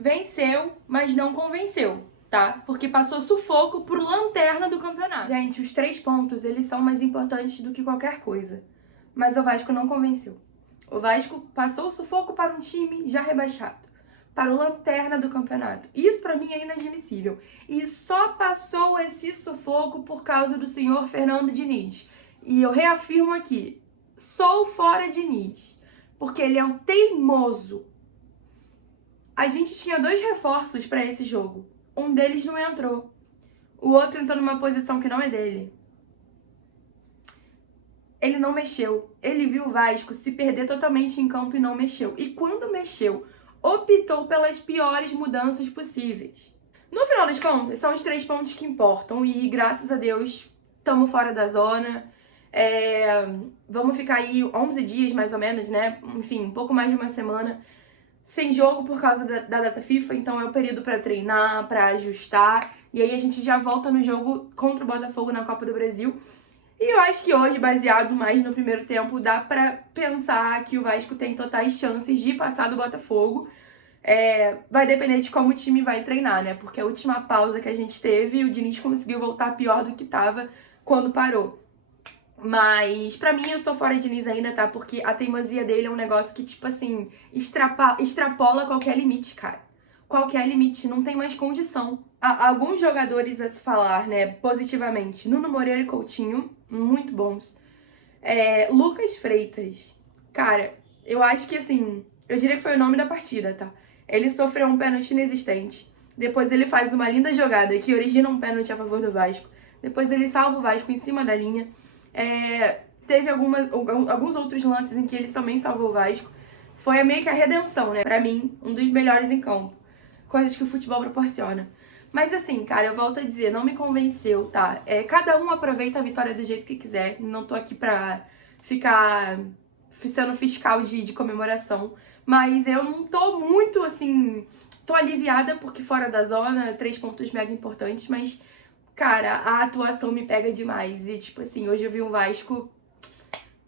venceu, mas não convenceu, tá? Porque passou sufoco pro lanterna do campeonato. Gente, os 3 pontos, eles são mais importantes do que qualquer coisa. Mas o Vasco não convenceu. O Vasco passou o sufoco para um time já rebaixado, para o lanterna do campeonato. Isso pra mim é inadmissível. E só passou esse sufoco por causa do senhor Fernando Diniz. E eu reafirmo aqui, sou fora Diniz, porque ele é um teimoso. A gente tinha 2 reforços para esse jogo. Um deles não entrou. O outro entrou numa posição que não é dele. Ele não mexeu. Ele viu o Vasco se perder totalmente em campo e não mexeu. E quando mexeu, optou pelas piores mudanças possíveis. No final das contas, são os 3 pontos que importam. E graças a Deus, estamos fora da zona. Vamos ficar aí 11 dias mais ou menos, né? Enfim, um pouco mais de uma semana sem jogo por causa da data FIFA, então é o período para treinar, para ajustar, e aí a gente já volta no jogo contra o Botafogo na Copa do Brasil. E eu acho que hoje, baseado mais no primeiro tempo, dá pra pensar que o Vasco tem totais chances de passar do Botafogo. Vai depender de como o time vai treinar, né? Porque a última pausa que a gente teve, o Diniz conseguiu voltar pior do que tava quando parou. Mas, pra mim, eu sou fora de Diniz ainda, tá? Porque a teimosia dele é um negócio que, tipo assim, extrapola qualquer limite, cara. Qualquer limite, não tem mais condição. Há alguns jogadores a se falar, né, positivamente. Nuno Moreira e Coutinho, muito bons. Lucas Freitas. Cara, eu acho que, assim, eu diria que foi o nome da partida, tá? Ele sofreu um pênalti inexistente. Depois ele faz uma linda jogada que origina um pênalti a favor do Vasco. Depois ele salva o Vasco em cima da linha. Teve alguns outros lances em que ele também salvou o Vasco. Foi meio que a redenção, né? Pra mim, um dos melhores em campo. Coisas que o futebol proporciona. Mas assim, cara, eu volto a dizer, não me convenceu, tá? Cada um aproveita a vitória do jeito que quiser. Não tô aqui pra ficar sendo fiscal de comemoração. Mas eu não tô muito, assim... Tô aliviada porque fora da zona, 3 pontos mega importantes, mas... Cara, a atuação me pega demais. E, tipo assim, hoje eu vi um Vasco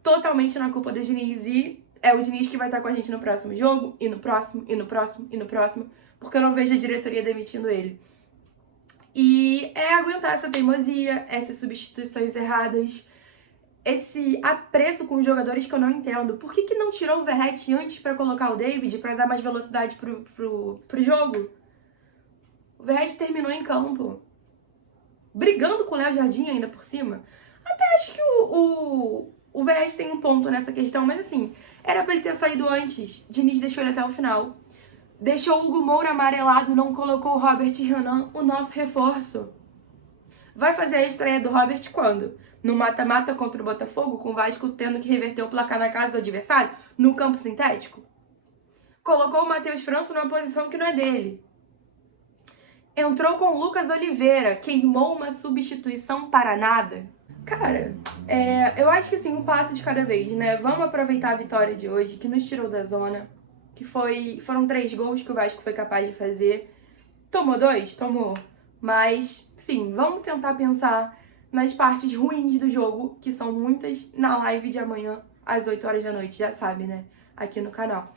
totalmente na culpa do Diniz. E é o Diniz que vai estar com a gente no próximo jogo, e no próximo, e no próximo, e no próximo. Porque eu não vejo a diretoria demitindo ele. E é aguentar essa teimosia, essas substituições erradas, esse apreço com os jogadores que eu não entendo. Por que não tirou o Verratti antes pra colocar o David, pra dar mais velocidade pro jogo? O Verratti terminou em campo brigando com o Léo Jardim ainda por cima. Até acho que o Verratti tem um ponto nessa questão, mas assim, era pra ele ter saído antes. Diniz deixou ele até o final. Deixou o Hugo Moura amarelado, não colocou o Robert Renan, o nosso reforço. Vai fazer a estreia do Robert quando? No mata-mata contra o Botafogo, com o Vasco tendo que reverter o placar na casa do adversário, no campo sintético? Colocou o Matheus França numa posição que não é dele. Entrou com o Lucas Oliveira, queimou uma substituição para nada. Cara, eu acho que assim, um passo de cada vez, né? Vamos aproveitar a vitória de hoje, que nos tirou da zona, que foram 3 gols que o Vasco foi capaz de fazer. Tomou 2? Tomou. Mas, enfim, vamos tentar pensar nas partes ruins do jogo, que são muitas, na live de amanhã, às 8 horas da noite, já sabe, né? Aqui no canal.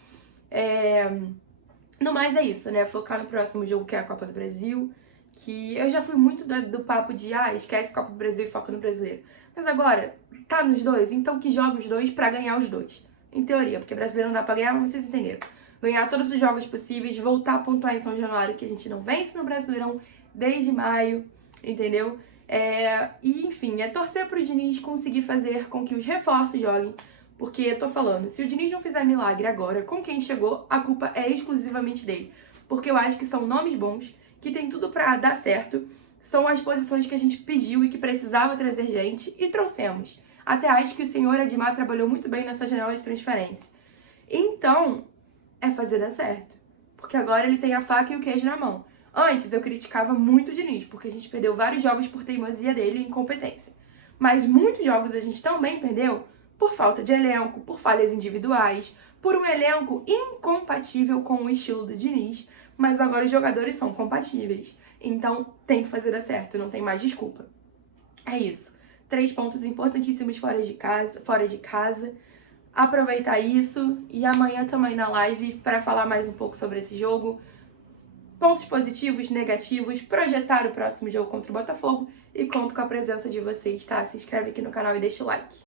No mais é isso, né? Focar no próximo jogo, que é a Copa do Brasil. Que eu já fui muito do papo de, esquece Copa do Brasil e foca no brasileiro. Mas agora, tá nos dois, então que joga os dois pra ganhar os dois. Em teoria, porque brasileiro não dá pra ganhar, mas vocês entenderam. Ganhar todos os jogos possíveis, voltar a pontuar em São Januário, que a gente não vence no Brasileirão desde maio, entendeu? E enfim, torcer pro Diniz conseguir fazer com que os reforços joguem. Porque eu tô falando, se o Diniz não fizer milagre agora, com quem chegou, a culpa é exclusivamente dele. Porque eu acho que são nomes bons, que tem tudo pra dar certo, são as posições que a gente pediu e que precisava trazer gente, e trouxemos. Até acho que o senhor Admar trabalhou muito bem nessa janela de transferência. Então, fazer dar certo. Porque agora ele tem a faca e o queijo na mão. Antes eu criticava muito o Diniz, porque a gente perdeu vários jogos por teimosia dele e incompetência. Mas muitos jogos a gente também perdeu por falta de elenco, por falhas individuais, por um elenco incompatível com o estilo do Diniz, mas agora os jogadores são compatíveis. Então tem que fazer dar certo, não tem mais desculpa. É isso. 3 pontos importantíssimos fora de casa. Aproveitar isso e amanhã também na live para falar mais um pouco sobre esse jogo. pontos positivos, negativos, projetar o próximo jogo contra o Botafogo e conto com a presença de vocês, tá? Se inscreve aqui no canal e deixa o like.